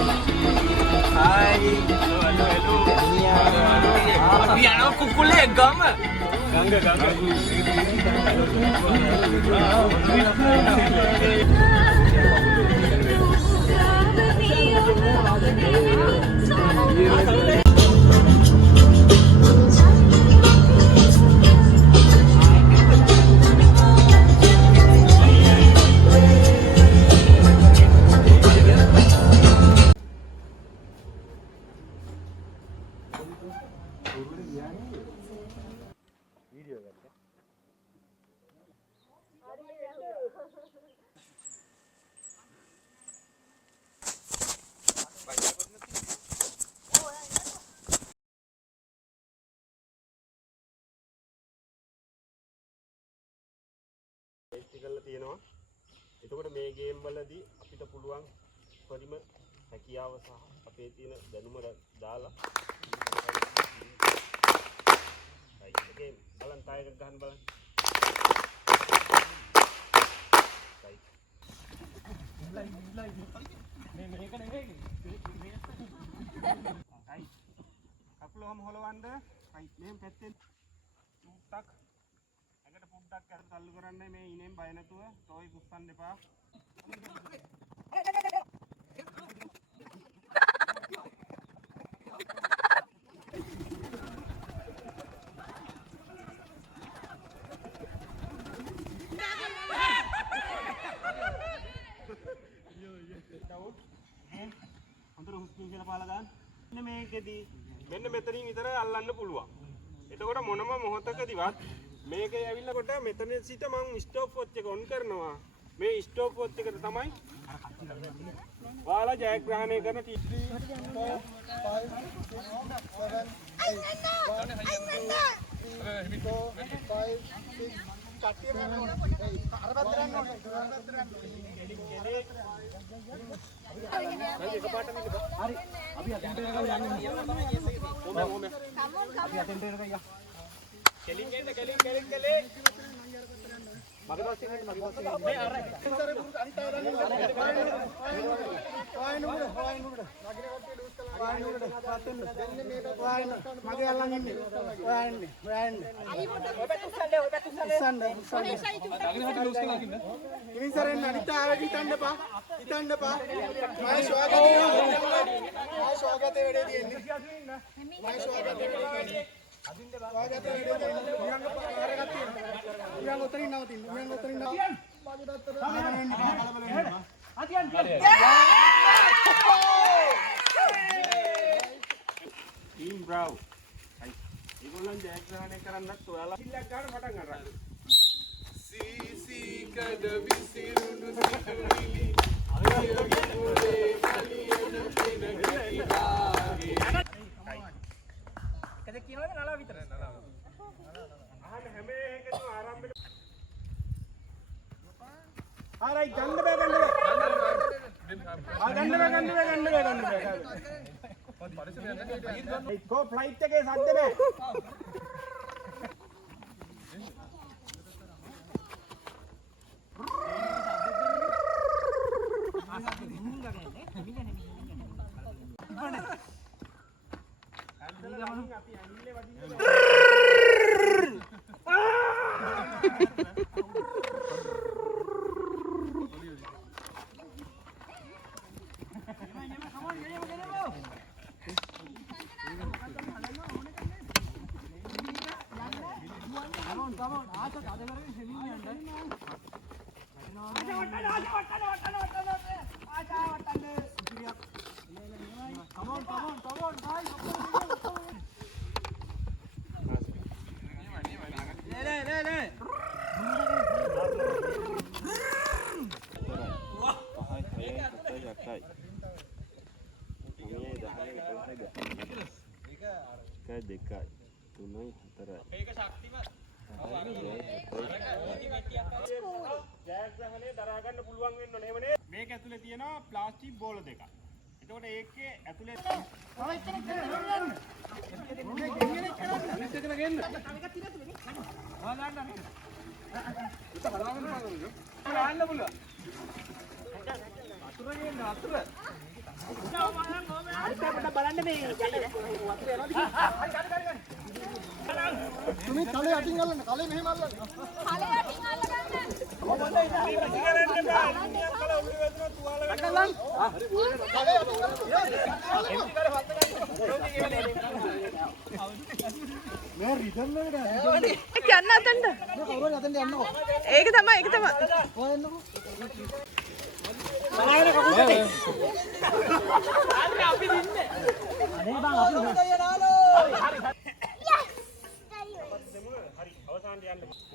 Hai. Halo. Abi anak kukulnya gam. Gangga. කරලා තියෙනවා. එතකොට මේ ගේම් වලදී අපිට පුළුවන් පරිම හැකියාව සහ අපේ තියෙන දැනුම දාලා ගේම් බලන්න ටයර් එක ගන්න බලන්න. මේක නෙවෙයි. කකුලම හොලවන්න. රයිට් මෙහෙම පැත්තෙන් චුට්ටක් ඇඟට පුඩ්ඩක් අර තල්ලු කරන්න මේ ඉනෙන් බය නැතුව තෝයි කුස්සන්න එපා. හොඳට හුස්ම කියලා පාලා ගන්න. මෙන්න මේකෙදී මෙන්න මෙතනින් විතර අල්ලන්න පුළුවන්. එතකොට මොනම මොහොතකදීවත් මේකේ ඇවිල්ලා කොට මෙතන සිට මම ස්ටොප් වොච් එක ඔන් කරනවා. මේ ස්ටොප් වොච් එකට තමයි ඔයාලා ජයග්‍රහණය කරන 3 4 Team Brown. ඒගොල්ලන් ජයග්‍රහණය කරන්නත් ඔයාලා ඉල්ලක් ගන්න පටන් ගන්නවා. සීසී කඩ විසිරුණු සිතුවිලි අවියගුලේ කලියන පිනකිලාගේ. එකද කියනවද නලාව විතර නලාව. අහන්න හැම එකකම ආරම්භෙ. ආරයි ගන්න බෑ. Go flight එකේ සද්ද නෑ. දෙකයි තුනයි හතරයි මේක ශක්තිමත් ජයග්‍රහණය දරා ගන්න පුළුවන් වෙන්න ඕනේ මේක ඇතුලේ තියෙනවා ප්ලාස්ටික් බෝල දෙකක්. එතකොට ඒකේ ඇතුලේ තුමි කලේ අටින් අල්ලන්න කලේ මෙහෙම අල්ලන්න මේ රිදම් එකට යන්න අතෙන්ද කවුරුහරි අතෙන්ට යන්නකෝ ඒක තමයි ඔය එන්නකෝ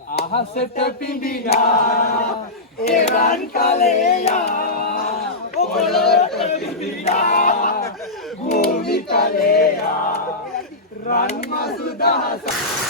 අහසට පිඹිනා එරන් කලේයා ඔකොලට පිඹිනා භූමි කලේයා රන් මසු දහස